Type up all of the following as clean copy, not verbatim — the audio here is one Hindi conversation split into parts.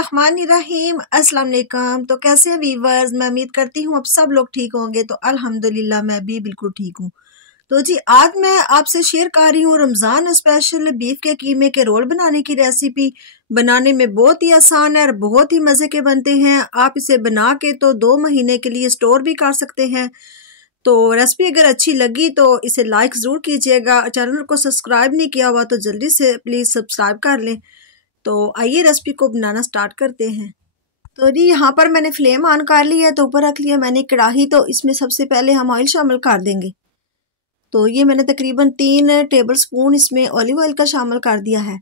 बिस्मिल्लाहिर्रहमानिर्रहीम। अस्सलाम वालेकुम। तो कैसे हैं वीवर्स, मैं उम्मीद करती हूँ अब सब लोग ठीक होंगे। तो अल्हम्दुलिल्लाह मैं भी बिल्कुल ठीक हूँ। तो जी आज मैं आपसे शेयर कर रही हूँ रमज़ान स्पेशल बीफ के कीमे के रोल बनाने की रेसिपी। बनाने में बहुत ही आसान है और बहुत ही मज़े के बनते हैं। आप इसे बना के तो 2 महीने के लिए स्टोर भी कर सकते हैं। तो रेसिपी अगर अच्छी लगी तो इसे लाइक ज़रूर कीजिएगा। चैनल को सब्सक्राइब नहीं किया हुआ तो जल्दी से प्लीज़ सब्सक्राइब कर लें। तो आइए रेसिपी को बनाना स्टार्ट करते हैं। तो जी यहाँ पर मैंने फ्लेम ऑन कर ली है, तो ऊपर रख लिया मैंने कढ़ाई। तो इसमें सबसे पहले हम ऑयल शामिल कर देंगे। तो ये मैंने तकरीबन 3 टेबल स्पून इसमें ऑलिव ऑयल का शामिल कर दिया है।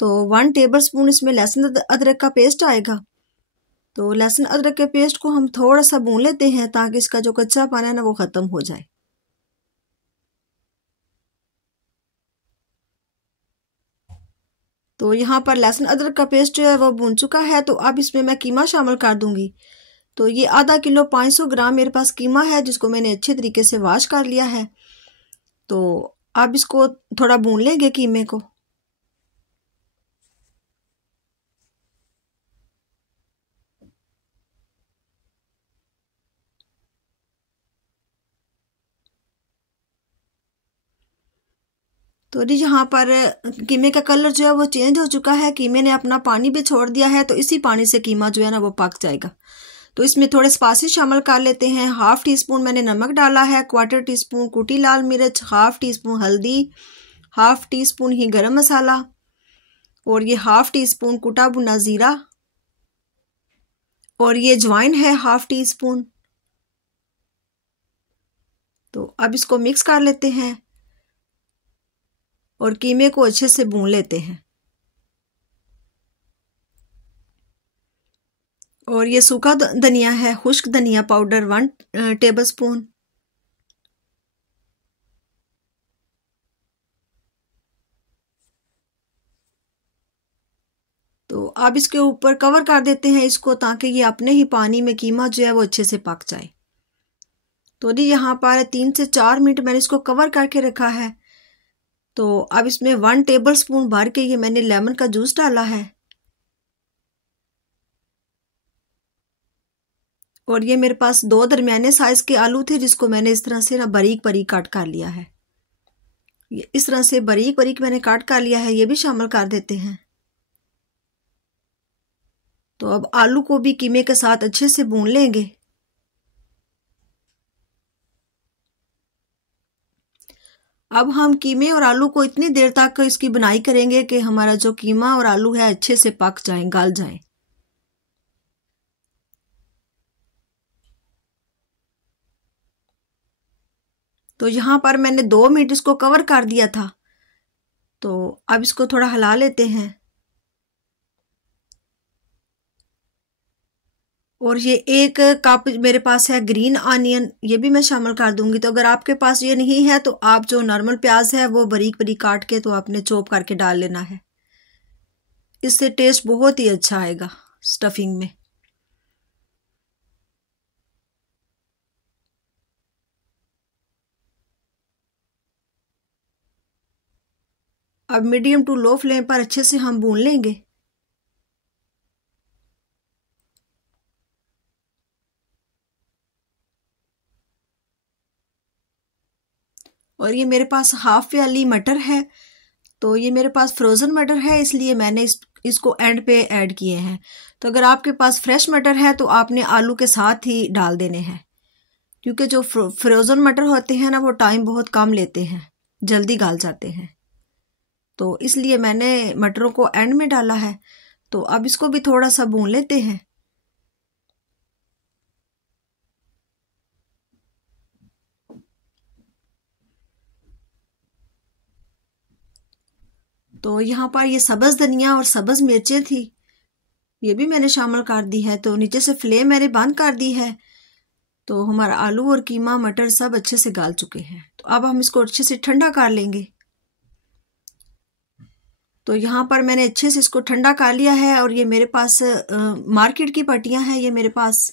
तो 1 टेबल स्पून इसमें लहसुन अदरक का पेस्ट आएगा। तो लहसुन अदरक के पेस्ट को हम थोड़ा सा भून लेते हैं ताकि इसका जो कच्चापन है ना वो ख़त्म हो जाए। तो यहाँ पर लहसुन अदरक का पेस्ट जो है वो भून चुका है। तो अब इसमें मैं कीमा शामिल कर दूंगी। तो ये आधा किलो 500 ग्राम मेरे पास कीमा है, जिसको मैंने अच्छे तरीके से वॉश कर लिया है। तो अब इसको थोड़ा भून लेंगे कीमे को। तो जी यहाँ पर कीमे का कलर जो है वो चेंज हो चुका है। कीमे ने अपना पानी भी छोड़ दिया है। तो इसी पानी से कीमा जो है ना वो पक जाएगा। तो इसमें थोड़े स्पाइसेस शामिल कर लेते हैं। 1/2 टीस्पून मैंने नमक डाला है, 1/4 टीस्पून कुटी लाल मिर्च, 1/2 टीस्पून हल्दी, 1/2 टीस्पून ही गरम मसाला और ये 1/2 टीस्पून कुटा भुना जीरा और ये अजवाइन है 1/2 टीस्पून। तो अब इसको मिक्स कर लेते हैं और कीमे को अच्छे से भून लेते हैं। और ये सूखा धनिया है, खुश्क धनिया पाउडर 1 टेबल स्पून। तो अब इसके ऊपर कवर कर देते हैं इसको, ताकि ये अपने ही पानी में कीमा जो है वो अच्छे से पक जाए। तो जी यहाँ पर 3 से 4 मिनट मैंने इसको कवर करके रखा है। तो अब इसमें 1 टेबल स्पून भर के ये मैंने लेमन का जूस डाला है। और ये मेरे पास 2 दरमियाने साइज के आलू थे, जिसको मैंने इस तरह से ना बारीक बारीक काट कर लिया है। ये इस तरह से बारीक बारीक मैंने काट कर लिया है, ये भी शामिल कर देते हैं। तो अब आलू को भी कीमे के साथ अच्छे से भून लेंगे। अब हम कीमे और आलू को इतनी देर तक इसकी बुनाई करेंगे कि हमारा जो कीमा और आलू है अच्छे से पक जाए, गल जाए। तो यहाँ पर मैंने 2 मिनट इसको कवर कर दिया था। तो अब इसको थोड़ा हिला लेते हैं। और ये 1 कप मेरे पास है ग्रीन ऑनियन, ये भी मैं शामिल कर दूंगी। तो अगर आपके पास ये नहीं है तो आप जो नॉर्मल प्याज है वो बारीक बारीक काट के तो आपने चॉप करके डाल लेना है। इससे टेस्ट बहुत ही अच्छा आएगा स्टफिंग में। अब मीडियम टू लो फ्लेम पर अच्छे से हम भून लेंगे। और ये मेरे पास हाफ प्याली मटर है। तो ये मेरे पास फ्रोज़न मटर है, इसलिए मैंने इसको एंड पे ऐड किए हैं। तो अगर आपके पास फ्रेश मटर है तो आपने आलू के साथ ही डाल देने हैं, क्योंकि जो फ्रोज़न मटर होते हैं ना वो टाइम बहुत कम लेते हैं, जल्दी गल जाते हैं। तो इसलिए मैंने मटरों को एंड में डाला है। तो अब इसको भी थोड़ा सा भून लेते हैं। तो यहाँ पर ये सब्ज़ धनिया और सब्ज़ मिर्चें थी, ये भी मैंने शामिल कर दी है। तो नीचे से फ्लेम मैंने बंद कर दी है। तो हमारा आलू और कीमा मटर सब अच्छे से गल चुके हैं। तो अब हम इसको अच्छे से ठंडा कर लेंगे। तो यहाँ पर मैंने अच्छे से इसको ठंडा कर लिया है। और ये मेरे पास मार्केट की पट्टियाँ हैं ये मेरे पास।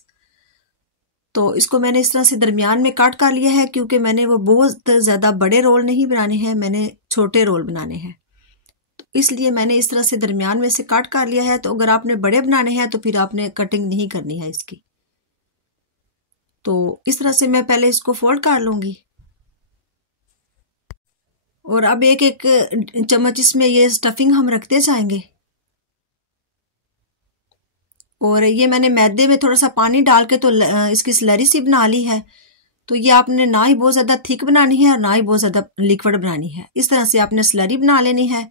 तो इसको मैंने इस तरह से दरमियान में काट कर लिया है, क्योंकि मैंने वो बहुत ज़्यादा बड़े रोल नहीं बनाने हैं, मैंने छोटे रोल बनाने हैं। तो इसलिए मैंने इस तरह से दरमियान में से कट कर लिया है। तो अगर आपने बड़े बनाने हैं तो फिर आपने कटिंग नहीं करनी है इसकी। तो इस तरह से मैं पहले इसको फोल्ड कर लूंगी और अब एक एक चम्मच इसमें ये स्टफिंग हम रखते जाएंगे। और ये मैंने मैदे में थोड़ा सा पानी डाल के तो इसकी स्लरी सी बना ली है। तो ये आपने ना ही बहुत ज़्यादा थिक बनानी है और ना ही बहुत ज़्यादा लिक्विड बनानी है। इस तरह से आपने स्लरी बना लेनी है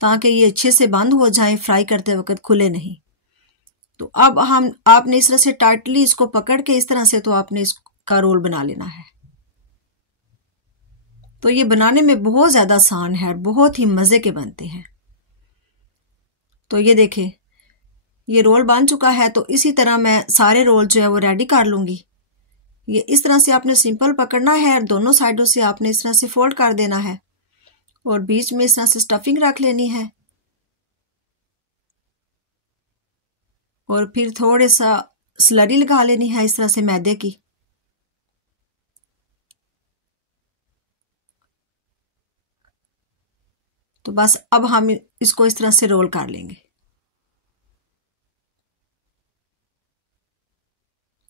ताकि ये अच्छे से बंद हो जाए, फ्राई करते वक्त खुले नहीं। तो अब आपने इस तरह से टाइटली इसको पकड़ के इस तरह से तो आपने इसका रोल बना लेना है। तो ये बनाने में बहुत ज़्यादा आसान है और बहुत ही मज़े के बनते हैं। तो ये देखें, ये रोल बन चुका है। तो इसी तरह मैं सारे रोल जो है वो रेडी कर लूँगी। ये इस तरह से आपने सिंपल पकड़ना है और दोनों साइडों से आपने इस तरह से फोल्ड कर देना है और बीच में इस तरह से स्टफिंग रख लेनी है और फिर थोड़े सा स्लरी लगा लेनी है इस तरह से मैदे की। तो बस अब हम इसको इस तरह से रोल कर लेंगे।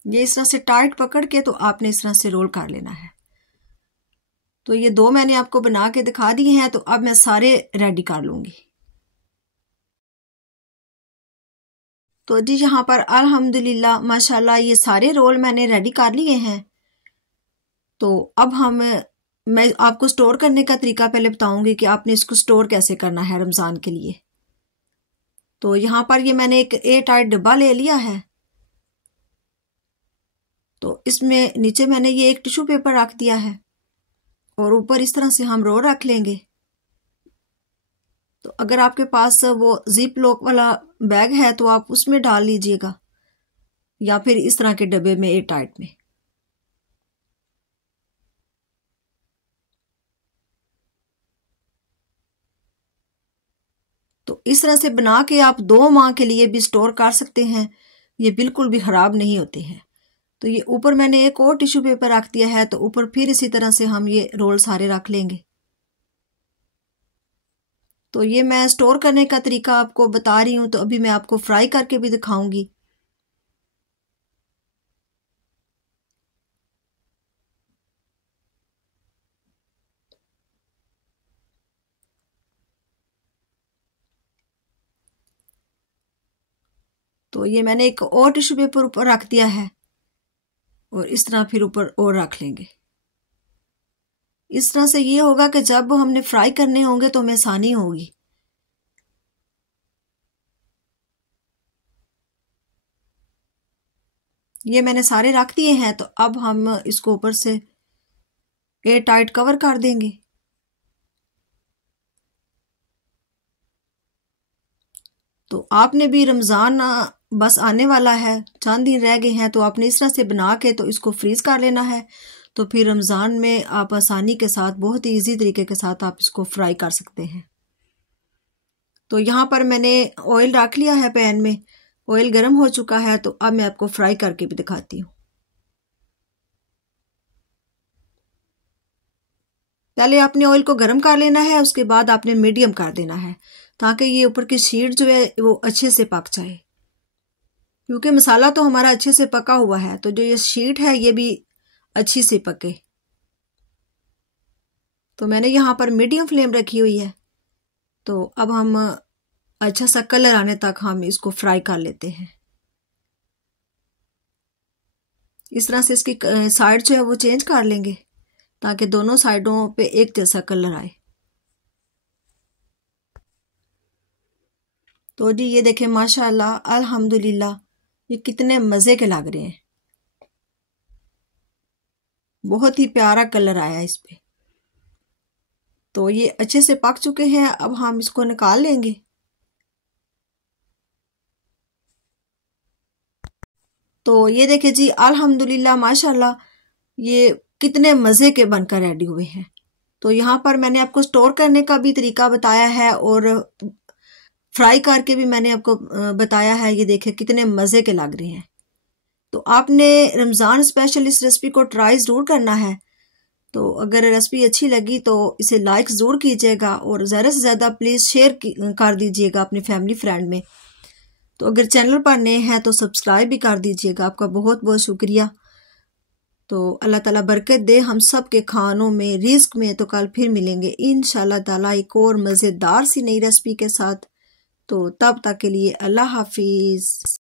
ये इस तरह से टाइट पकड़ के तो आपने इस तरह से रोल कर लेना है। तो ये दो मैंने आपको बना के दिखा दिए हैं। तो अब मैं सारे रेडी कर लूंगी। तो जी यहाँ पर अल्हम्दुलिल्लाह माशाल्लाह ये सारे रोल मैंने रेडी कर लिए हैं। तो अब मैं आपको स्टोर करने का तरीका पहले बताऊंगी कि आपने इसको स्टोर कैसे करना है रमज़ान के लिए। तो यहाँ पर ये मैंने एक एयर टाइट डब्बा ले लिया है। तो इसमें नीचे मैंने ये एक टिश्यू पेपर रख दिया है और ऊपर इस तरह से हम रो रख लेंगे। तो अगर आपके पास वो जिप लॉक वाला बैग है तो आप उसमें डाल लीजिएगा या फिर इस तरह के डब्बे में एयर टाइट में। तो इस तरह से बना के आप 2 माह के लिए भी स्टोर कर सकते हैं। ये बिल्कुल भी खराब नहीं होते हैं। तो ये ऊपर मैंने एक और टिश्यू पेपर रख दिया है। तो ऊपर फिर इसी तरह से हम ये रोल सारे रख लेंगे। तो ये मैं स्टोर करने का तरीका आपको बता रही हूँ। तो अभी मैं आपको फ्राई करके भी दिखाऊंगी। तो ये मैंने एक और टिश्यू पेपर ऊपर रख दिया है और इस तरह फिर ऊपर और रख लेंगे। इस तरह से ये होगा कि जब हमने फ्राई करने होंगे तो हमें आसानी होगी। ये मैंने सारे रख दिए हैं। तो अब हम इसको ऊपर से एयर टाइट कवर कर देंगे। तो आपने भी रमज़ान बस आने वाला है, चंद दिन रह गए हैं। तो आपने इस तरह से बना के तो इसको फ्रीज कर लेना है। तो फिर रमज़ान में आप आसानी के साथ बहुत ही इजी तरीके के साथ आप इसको फ्राई कर सकते हैं। तो यहाँ पर मैंने ऑयल रख लिया है पैन में। ऑयल गर्म हो चुका है। तो अब मैं आपको फ्राई करके भी दिखाती हूँ। पहले आपने ऑयल को गर्म कर लेना है, उसके बाद आपने मीडियम कर देना है ताकि ये ऊपर की शीट जो है वो अच्छे से पक जाए। क्योंकि मसाला तो हमारा अच्छे से पका हुआ है तो जो ये शीट है ये भी अच्छी से पके। तो मैंने यहाँ पर मीडियम फ्लेम रखी हुई है। तो अब हम अच्छा सा कलर आने तक हम इसको फ्राई कर लेते हैं। इस तरह से इसकी साइड जो है वो चेंज कर लेंगे ताकि दोनों साइडों पे एक जैसा कलर आए। तो जी ये देखें माशाल्लाह अल्हम्दुलिल्लाह ये कितने मज़े के लग रहे हैं। बहुत ही प्यारा कलर आया इस पे। तो ये अच्छे से पक चुके हैं। अब हम इसको निकाल लेंगे। तो ये देखें जी अल्हम्दुलिल्लाह माशाल्लाह ये कितने मज़े के बनकर रेडी हुए हैं। तो यहाँ पर मैंने आपको स्टोर करने का भी तरीका बताया है और फ्राई करके भी मैंने आपको बताया है। ये देखें कितने मज़े के लग रहे हैं। तो आपने रमज़ान स्पेशल इस रेसिपी को ट्राई ज़रूर करना है। तो अगर रेसिपी अच्छी लगी तो इसे लाइक ज़रूर कीजिएगा और ज़्यादा से ज़्यादा प्लीज़ शेयर कर दीजिएगा अपनी फैमिली फ्रेंड में। तो अगर चैनल पर नए हैं तो सब्सक्राइब भी कर दीजिएगा। आपका बहुत बहुत शुक्रिया। तो अल्लाह ताला बरकत दे हम सब के खानों में, रिस्क में। तो कल फिर मिलेंगे इंशाल्लाह ताला एक और मज़ेदार सी नई रेसिपी के साथ। तो तब तक के लिए अल्लाह हाफिज़।